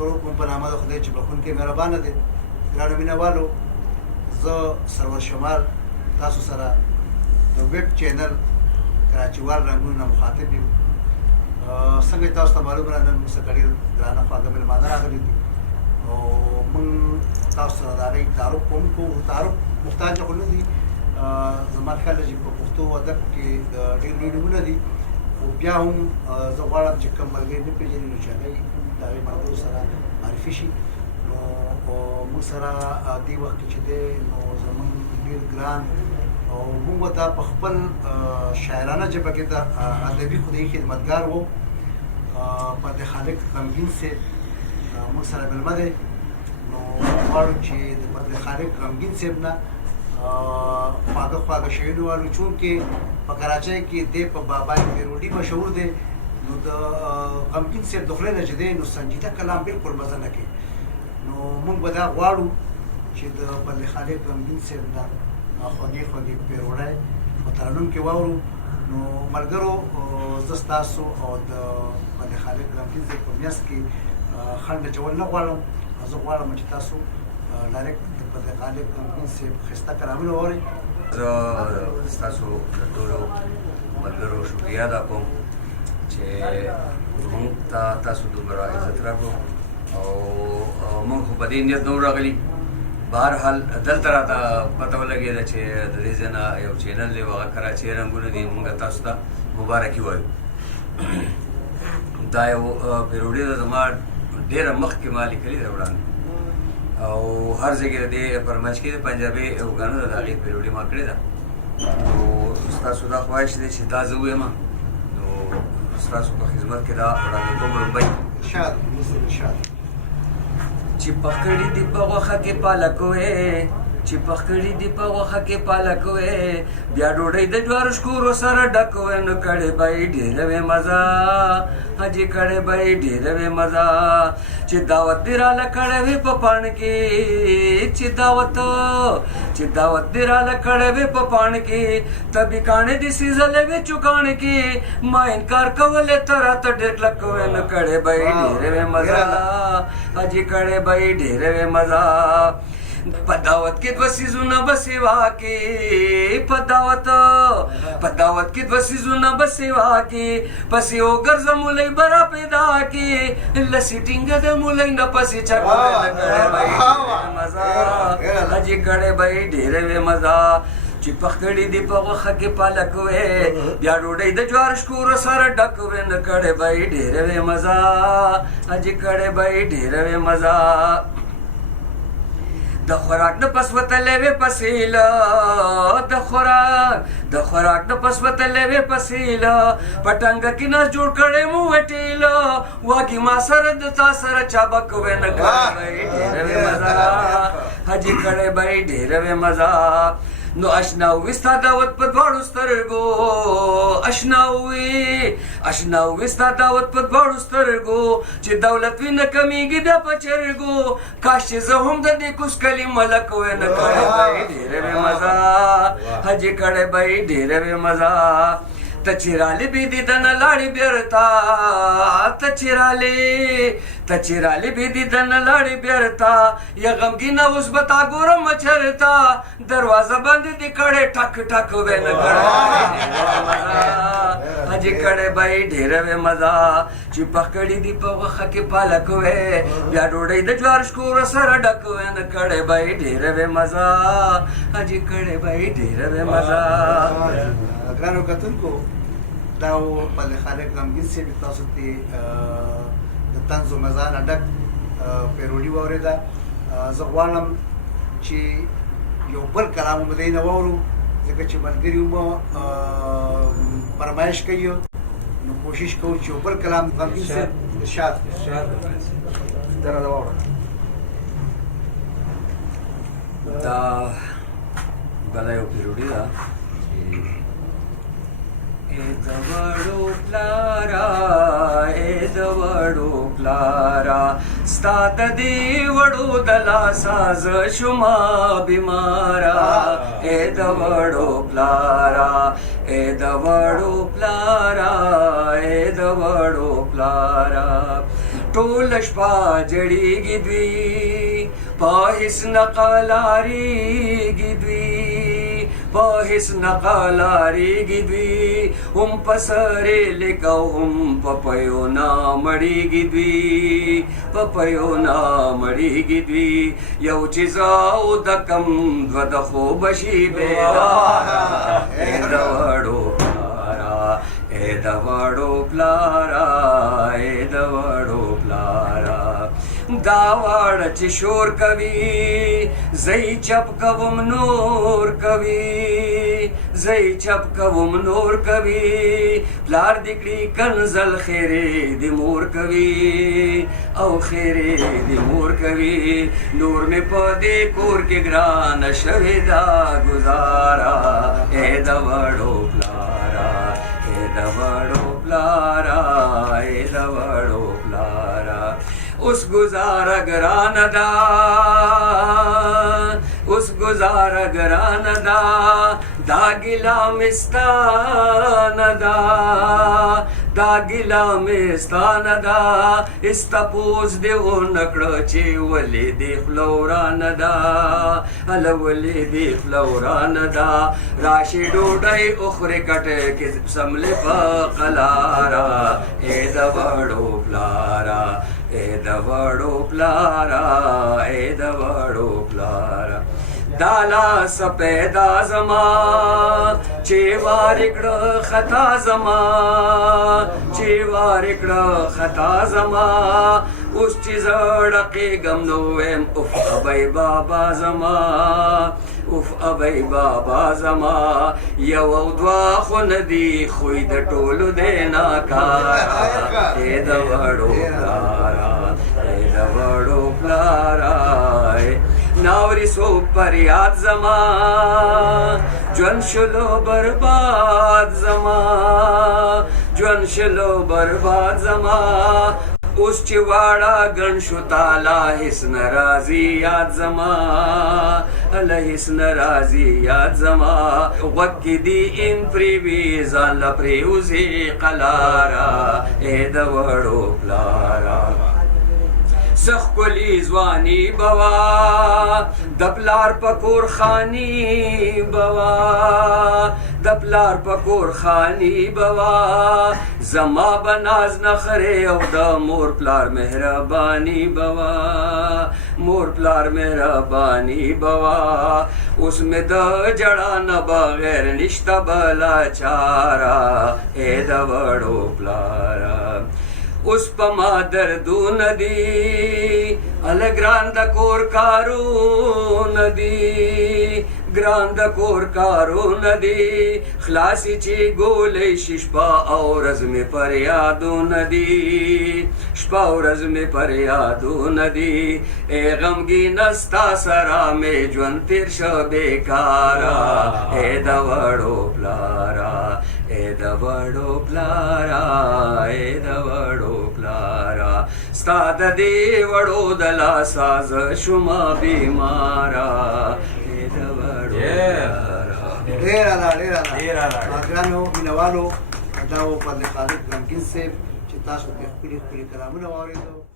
شروع کوم په نامه د خدای چې بخونکی مهربانه دی. ګرانو مینهوالو، زه سرور شمال تاسو سره د ویب چینل کراچیوال رنګونو نه مخاطب یم. څنګه چې تاسو ته معلومه ده، نن موږ سره ډېر ګرانه خواږه مېلمانه راغلي دي او موږ تاسو سره د هغوی تعارف کوم کوو. تعارف محتاجه خو نه دي. زما خیال ده چې په پښتو ادب کې ډېر لوی نومونه دي، خو بیا هم زه غواړم چې کوم ملګري نه پېژني نو چې هغوی د هغې ملګرو سره معرفي شي. نو موږ سره دې وخت کې چې دی نو زموږ ډېر ګران او موږ ورته په خپل شاعرانه ژبه کې د ادبي خدایي خدمتګار و فتح خالق غمګین صاحب موږ سره مېلمه دی. نو موږ غواړو چې د فتح خالق غمګین صاحب نه خواږه خواږه شعرونه واورو، چونکې په کراچۍ کې دی په بابای پیروډي مشهور دی. نو د غمګین صاحب د خولې نه چې دی نو سنجیده کلام بلکل مزه نه کوي. نو موږ به دا غواړو چې د فتح خالق غمګین صاحب نه خوږې خوږې پیروډی په ترنم کې واورو. نو ملګرو، زه ستاسو او د فتح خالق غمګین صاحب په میاشت کې خنډ اچول نه غواړم. زه غواړم چې تاسو ډایرکټ د فتح خالق غمګین صاحب ښایسته کلامونه واورئ. زه ستاسو د ټولو ملګرو شکریه ادا کوم چې موږ ته تاسو دومره عزت راکړو او موږ خو په دې نیت نه راغلي. بهرحال دلته راته پته ولګېده چې د دې ځای نه یو چینل دی، هغه کراچۍ رنګونه دي. موږ تاسو ته مبارکي وایو. دا یو پیروډي ده، زما ډېره مخکې ما لیکلې ده وړاندې، او هر ځای کې د دې فرمایش کې د پنجابي یو ګانو ده، د هغې پیروډي ما کړې ده. نو ستاسو دا خواهش دی چې دا زه ووایم، نو ستاسو په خدمت کې دا وړاندې کوم. لومبۍ چې پخکړې دي په غوښه کې پالک وې، چې پخکړې دي په غوښه کې پالک وې، بیا ډوډۍ د جوارو شکورو سره ډک وې، نو کړې به یې ډېره وې مزه، حاجي کړې به یې ډېره وې مزه. چې دعوت دې راله کړی وې په پاڼ کې، چې دعوت دې راله کړی وې په پاڼ کې، تبې کاڼې دې سیزلې وې چوکاڼ کې، ما انکار کولی ته راته ډېر کلک وې، نو کړې به یې ډېره وې مزه، حاجي کړې به یې ډېره وې مزه. په دعوت کې دوه څیزونه به سیوا کې، په دعوت کې دوه څیزونه به سیوا کې، پسې وګرځه مولۍ به را پیدا کې، لسې ټینګه د مولۍ نه پسې چکولی نه کړی به یې ډېره مزه، حاجي کړی به یې ډېره وې مزه. چې پخکړې دي په غوښه کې پالک وې، بیا ډوډۍ د جوارو شکورو سره ډک وې، نه کړی به یې ډېره وې مزه، حاجي کړی به یې ډېره وې مزه. د خوراک نه پس وتلی وې پسیله، د خوراک نه پس وتلی وې پسیله، په ټنګه کې ناست جوړ کړی مو وټیله، واګي ما سره د تا سره چابک وې، نه کړی به یې ډېره وې مزه، حاجي کړی به یې ډېره وې مزه. نو اشنا وې ستا دعوت په دواړو سترګو، اشنا وې ستا دعوت په دواړو سترګو، چې دولت وي نه کمیږي بیا په چرګو، کاش چې زه هم د دې کوز کلي ملک وې، نه کړی به یې ډېره وې مزه، حاجي کړی به یې ډېره وې مزه. ته چې رالې بې دیدنه لاړې بېرته، ته چې رالې بې دیدنه لاړې بېرته، یا غمګینه اوس به تا ګورم چېرته، دروازه بندې دې کړې ټک ټک وې، نه کړی به یې ډېره مزه، حاجي کړی به یې ډېره وې مزه. چې پخکړې دي په غوښه کې پالک وې، بیا ډوډۍ د جوارو شکورو سره ډک وې، نه کړی به یې ډېره وې مزه، حاجي کړی به یې ډېره وې مزه. ګرانو کتونکو، دا و فتح خالق غمګین صاحب تاسو ته د طنز و مزاح نه ډک پیروډي واورېده. زه غواړم چې یو بل کلام مو دی نه واورو، ځکه چې ملګري مو فرمایش کوي، نو کوشش کوو چې یو بل کلام غمګین صاحب ارشاد دره واورو. دا بله یو پیروډي ده. د وړو پلارا ستا د دې وړو د لاسه زه شومه بیماره، د وړو پلارا ټول شپه جړېږي دوی په هېڅ نه قلاریږي دوی په هېڅ نه قلاریږي دوی هم په سرې لیکو هم په پیو نه مړېږي دوی په پیو نه مړېږي دوی یو چې زه او د کم دوه د خوبه شي بیداره ای د وړو پلاره ای د وړو پلاره ای د وړو پلاره دا واړه چې شور کوي زی چپ کوم نور کوي زی چپ کوم نور کوي پلار دکړي کنزل خیرې د مور کوي او خیرې د مور کوي نور مې په دې کور کې ګرانه شوې ده ګزاره ای د وړو پلاره ای د وړو پلاره ای د وړو پلاره اوس گزاره ګرانه ده اوس گزاره ګرانه ده دا ګیله مې ستا نه ده دا ګیله مې ستا نه ده استپوس دې ونه کړه چې ولې دې خوله ورانه ده هله ولې دې خوله ورانه ده راشي ډوډۍ وخورې کټ کې سملې په قلاره ای د وړو پلاره ای د وړو پلاره ای د وړو پلاره دا لاس پیدا زما چې وار کړه خطا زما چې وار کړه خطا زما اوس چې زړقېږم نو ویم اف ابی بابا زما اف ابی بابا زما یو او دوه خو نه دي خوی د ټولو دی ناکاره ای د وړو پلاره ای د وړو پلاره ناوري سو پر یاد زما ژوند شلو برباد زما ژوند شلو برباد زما اوس چې واړه ګڼ شو تاله هېڅ نه راځي یاد زما هله هېڅ نه راځي یاد زما غوږ کې دي ان پرېوي ځان له پرېوځي قلاره ای د وړو پلاره سخ کلی ځواني بوا د پلار په کور خاني بوا د پلار په کور خاني بوا زما به ناز نخرې او د مور پلار مهرباني بوا مور پلار مهرباني بوا اوس مې د جړا نه بغیر نشته بله چاره ای د وړو پلاره اوس په ما دردونه دي هله ګران د کور کارونه دي ګران د کور کارونه دي خلاصې چې ګولۍ شي شپه او ورځ مې پر یادونه دي شپه او ورځ مې پر یادونه دي ای غمګینه ستا سره مې ژوند تېر شه بېکاره ای د وړو پلاره ای د وړو پلاره ای د وړو پلاره ستا د دې وړو د لاسه زه شومه بیماره ای د وړو ډېر اعلی ډېر اعلی ګرانو مینهوالو دا و فضل خالق غمګین صاحب چې تاسو پرې ښکلي ښکلي کلامونه واورېدو